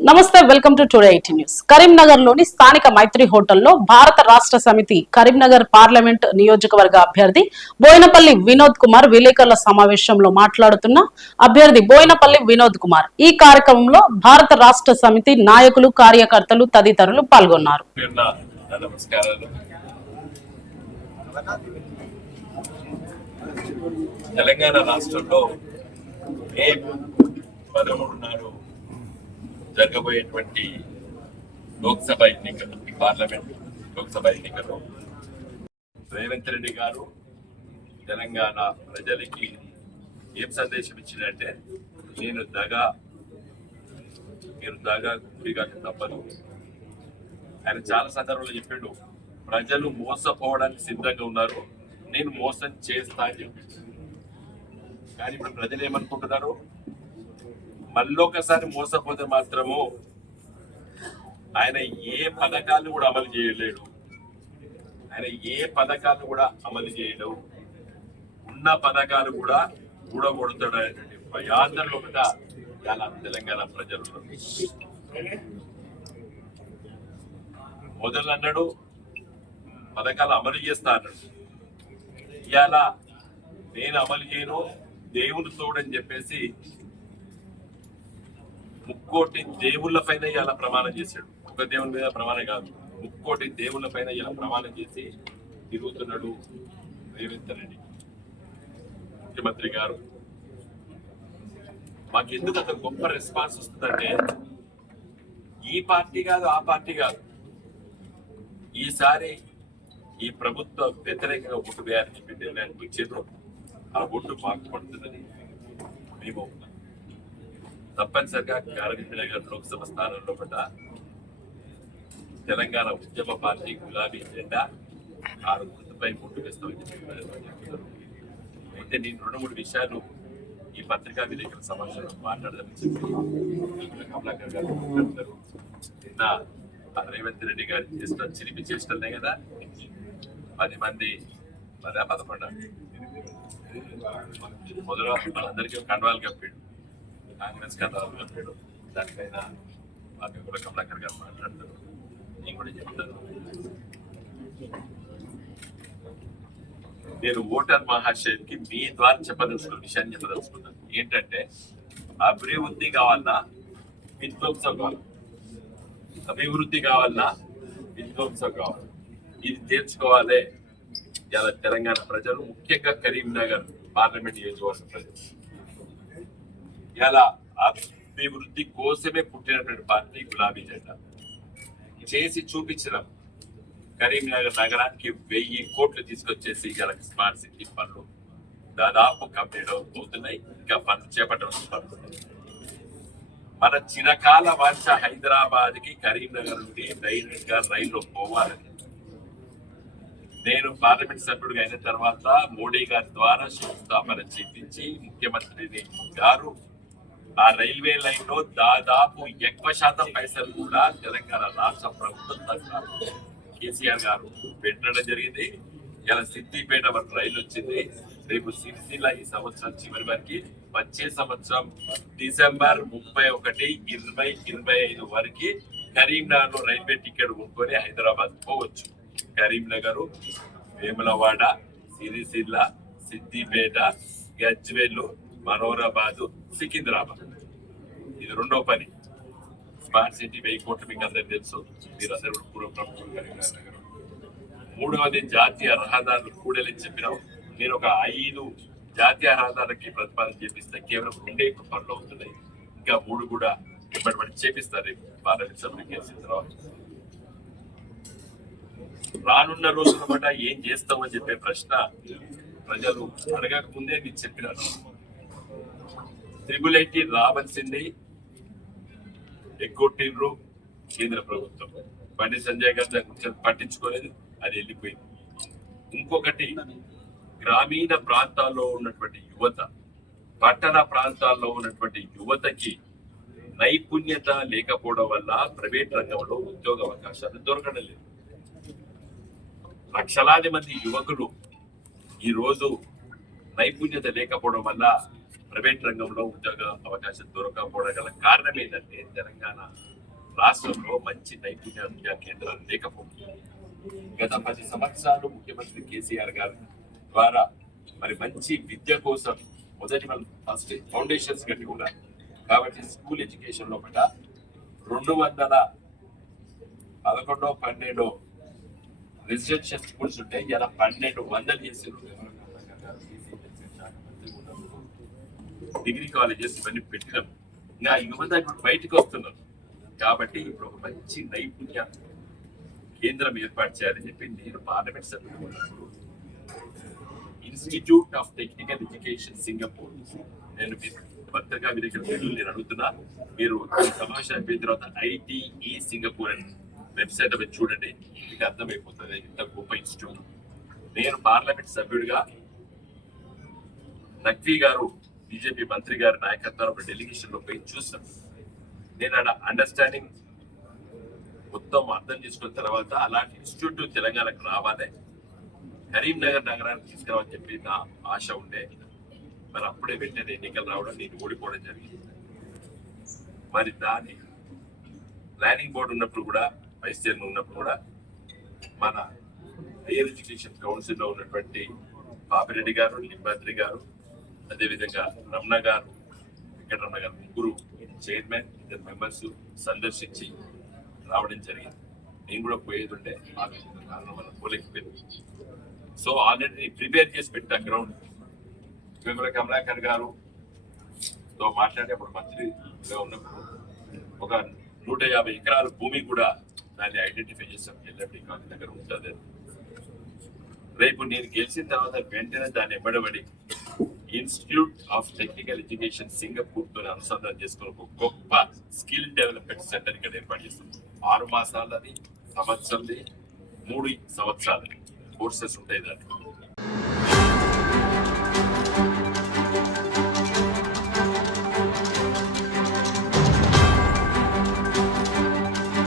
నమస్తే welcome to today eighty news. కరీంనగర్లోని స్థానిక మైత్రి హోటల్లో భారత రాష్ట్ర సమితి కరీంనగర్ పార్లమెంట్ నియోజకవర్గ అభ్యర్థి బోయినపల్లి వినోద్ కుమార్ విలేకరుల సమావేశంలో మాట్లాడుతున్న అభ్యర్థి బోయినపల్లి వినోద్ కుమార్ ఈ కార్యక్రమంలో భారత రాష్ట్ర సమితి నాయకులు కార్యకర్తలు తదితరులు పాల్గొన్నారు. తెలంగాణ రాష్ట్రంలో మే పదమూడు నాడు జరగబోయేటువంటి లోక్సభ ఎన్నికలు పార్లమెంట్ లోక్సభ ఎన్నికలు. రేవంత్ రెడ్డి గారు తెలంగాణ ప్రజలకి ఏం సందేశం ఇచ్చిందంటే నేను దగా మీరు దగా గురిగా తప్పదు. ఆయన చాలా సందర్భంలో చెప్పాడు ప్రజలు మోసపోవడానికి సిద్ధంగా ఉన్నారు నేను మోసం చేస్తా అని చెప్పి. కానీ ఇప్పుడు ప్రజలు ఏమనుకుంటున్నారు? మళ్ళీ ఒకసారి మోసపోతే మాత్రము ఆయన ఏ పథకాలను కూడా అమలు చేయలేడు. ఆయన ఏ పథకాలను కూడా అమలు చేయడు. ఉన్న పథకాలు కూడా కూడగొడతాడు అనేటువంటి భయాందరలో మీద చాలా తెలంగాణ ప్రజలు మొదలు అన్నాడు పథకాలు అమలు చేస్తా అన్నాడు. ఇవాళ నేను అమలు చేయను దేవుని తోడని చెప్పేసి ముక్కోటి దేవుళ్ళ పైన ఇలా ప్రమాణం చేశాడు. ఒక దేవుని మీద ప్రమాణం కాదు. ముక్కోటి దేవుళ్ళ పైన ఇలా ప్రమాణం చేసి తిరుగుతున్నాడు రేవంత్ రెడ్డి. ముఖ్యమంత్రి గారు మాకు ఎందుకు అంత గొప్ప రెస్పాన్స్ వస్తుందంటే ఈ పార్టీ కాదు ఆ పార్టీ కాదు. ఈసారి ఈ ప్రభుత్వ వ్యతిరేకంగా ఓటు వేయాలని చెప్పి నిర్ణయానికి వచ్చేదో ఆ ఓటు మాకు పడుతుందని మేము తప్పనిసరిగా కరీంనగర్ లోక్సభ స్థానంలో కూడా తెలంగాణ ఉద్యమ పార్టీ గులాబీ జెండా ఆరు గుర్తుపై ముట్టు వేస్తామని చెప్పి అయితే నేను రెండు మూడు విషయాలు ఈ పత్రికా విలేకరుల సమాచారం మాట్లాడదని చెప్పి కమలాకర్ గారు మాట్లాడతారు నిన్న రేవంత్ రెడ్డి గారు చేసిన చిరిపి చేష్టలనే కదా? పది మంది పదా పదకొండ. మొదలు మనందరికీ కండవాలు కప్పిండు. కాంగ్రెస్ కండవాలు దానిపైన మాకు కూడా కమలాకర్ గారు మాట్లాడతారు. నేను కూడా చెప్తాను. నేను ఓటర్ మహాశయుడికి మీ ద్వారా చెప్పదలుచుకున్న విషయాన్ని చెప్పదలుచుకున్నాను. ఏంటంటే అభివృద్ధి కావాలన్నా విధ్వంసం కావాలి. అభివృద్ధి కావాలన్నా విధ్వంసం కావాలి. ఇది తీర్చుకోవాలి ఇలా తెలంగాణ ప్రజలు ముఖ్యంగా కరీంనగర్ పార్లమెంట్ నియోజకవర్గ ప్రజలు. ఇలా అభివృద్ధి కోసమే పుట్టినటువంటి పార్టీ గులాబీ జెండా. చేసి చూపించినాం. కరీంనగర్ నగరానికి వెయ్యి కోట్లు తీసుకొచ్చేసి ఇలా స్మార్ట్ సిటీ పనులు దాదాపు కంప్లీట్ అవుతున్నాయి. ఇంకా పనులు చేపట్టడం పనులు మన చిరకాల వాంఛ హైదరాబాద్కి కరీంనగర్ నుండి డైరెక్ట్గా రైల్లో పోవాలని. నేను పార్లమెంట్ సభ్యుడిగా అయిన తర్వాత మోడీ గారి ద్వారా శంకుస్థాపన చేపించి ముఖ్యమంత్రిని గారు ఆ రైల్వే లైన్లో దాదాపు ఎక్కువ శాతం పైసలు కూడా తెలంగాణ రాష్ట్ర ప్రభుత్వం కేసీఆర్ గారు పెట్టడం జరిగింది. ఇలా సిద్దిపేట వరకు రైలు వచ్చింది. రేపు సిరిసిల్ల ఈ సంవత్సరం చివరి వరకు వచ్చే సంవత్సరం డిసెంబర్ ముప్పై ఒకటి ఇరవై ఇరవై ఐదు వరకు కరీంనగర్లో రైల్వే టికెట్ కొనుక్కొని హైదరాబాద్ పోవచ్చు. కరీంనగర్ వేములవాడ సిరిసిల్ల సిద్దిపేట గజ్వేలు మనోరాబాదు సికింద్రాబాద్. ఇది రెండో పని. స్మార్ట్ సిటీ వెయ్యి కోట్లు మీకు అందరికి తెలుసు. మీరు అందరూ కూడా పూర్వ ప్రభుత్వం మూడవది జాతీయ రహదారులు కూడలి చెప్పినాం. నేను ఒక ఐదు జాతీయ రహదారులకి ప్రతిపాదన చేపిస్తే కేవలం రెండే ఇప్పుడు పనులు అవుతున్నాయి. ఇంకా మూడు కూడా ఇప్పటి చేపిస్తారు. రేపు పార్లమెంట్ సభ్యులకి వేసిన తర్వాత. రానున్న రోజుల పట్ల ఏం చేస్తామని చెప్పే ప్రశ్న ప్రజలు అడగక ముందే మీకు చెప్పినారు. త్రిబుల్ ఎయిటీన్ రావాల్సింది. ఎగ్గొట్టిండ్రు కేంద్ర ప్రభుత్వం. బండి సంజయ్ గారు దాని గురించి పట్టించుకోలేదు అది వెళ్ళిపోయింది. ఇంకొకటి గ్రామీణ ప్రాంతాల్లో ఉన్నటువంటి యువత పట్టణ ప్రాంతాల్లో ఉన్నటువంటి యువతకి నైపుణ్యత లేకపోవడం వల్ల ప్రైవేట్ రంగంలో ఉద్యోగ అవకాశాలు దొరకడం లేదు లక్షలాది మంది యువకులు ఈ రోజు నైపుణ్యత లేకపోవడం వల్ల ప్రైవేట్ రంగంలో ఉద్యోగ అవకాశం దొరకకపోవడం గల కారణం ఏంటంటే తెలంగాణ రాష్ట్రంలో మంచి నైపుణ్య విద్యా కేంద్రాలు లేకపోవడం. గత పది సంవత్సరాలు ముఖ్యమంత్రి కేసీఆర్ గారి ద్వారా మరి మంచి విద్య కోసం మొదటి మనం ఫస్ట్ ఫౌండేషన్స్ కట్టి కూడా కాబట్టి స్కూల్ ఎడ్యుకేషన్ లోపల రెండు వందల పదకొండో పన్నెండో రెసిడెన్షియల్ స్కూల్స్ ఉంటాయి. ఇలా పన్నెండు వందలు చేసారు డిగ్రీ కాలేజెస్ ఇవన్నీ పెట్టినాం ఇంకా యువత ఇప్పుడు బయటకు వస్తున్నారు. కాబట్టి ఇప్పుడు ఒక మంచి నైపుణ్య కేంద్రం ఏర్పాటు చేయాలని చెప్పి నేను పార్లమెంట్ సభ్యులు institute of technical education Singapore నేను మీ దగ్గర విలేకరులు నేను అడుగుతున్నా. మీరు ఈ సమావేశం అయిపోయిన తర్వాత ఐటీఈ సింగపూర్ అని వెబ్సైట్ మీద చూడండి. మీకు అర్థమైపోతుంది ఇంత గొప్ప ఇన్స్టిట్యూట్ నేను పార్లమెంట్ సభ్యుడిగా నక్వీ గారు బీజేపీ మంత్రి గారి నాయకత్వంలో ఒక డెలిగేషన్లో పోయి చూసాం నేను ఆడ అండర్స్టాండింగ్ మొత్తం అర్థం చేసుకున్న తర్వాత అలాంటి ఇన్స్టిట్యూట్ తెలంగాణకు రావాలి. కరీంనగర్ నగరానికి తీసుకురావని చెప్పి నా ఆశ ఉండే. మరి అప్పుడే వెంటనే ఎన్నికలు రావడం నేను ఓడిపోవడం జరిగింది. మరి దాని ప్లానింగ్ బోర్డు ఉన్నప్పుడు కూడా వైస్ చైర్మన్ ఉన్నప్పుడు కూడా మన హైయర్ ఎడ్యుకేషన్ కౌన్సిల్లో ఉన్నటువంటి పాపిరెడ్డి గారు లింబాద్రి గారు అదేవిధంగా రమణ గారు వెంకటరమణ గారు ముగ్గురు చైర్మన్ ఇద్దరు మెంబర్స్ సందర్శించి రావడం జరిగింది. నేను కూడా పోయేది ఉంటే ఆ విధంగా కారణం వల్ల పోలేకపోయింది సో ఆల్రెడీ ప్రిపేర్ చేసి పెట్టా గ్రౌండ్. వేముల కమలాకర్ గారు తో మాట్లాడేటప్పుడు మంత్రిగా ఉన్నప్పుడు ఒక నూట యాభై ఎకరాల భూమి కూడా దాన్ని ఐడెంటిఫై చేసాం ఎల్ఎఫ్డి కాలేజ్ దగ్గర ఉంటుంది. రేపు నేను గెలిచిన తర్వాత వెంటనే దాన్ని ఎమ్మడబడి ఇన్స్టిట్యూట్ ఆఫ్ టెక్నికల్ ఎడ్యుకేషన్ సింగపూర్తో అనుసంధానం చేసుకుని ఒక గొప్ప స్కిల్ డెవలప్మెంట్ సెంటర్ ఇక్కడ ఏర్పాటు చేస్తుంది. ఆరు మాసాలది సంవత్సరంది మూడు సంవత్సరాలు కోర్సెస్ ఉంటాయి దాంట్లో.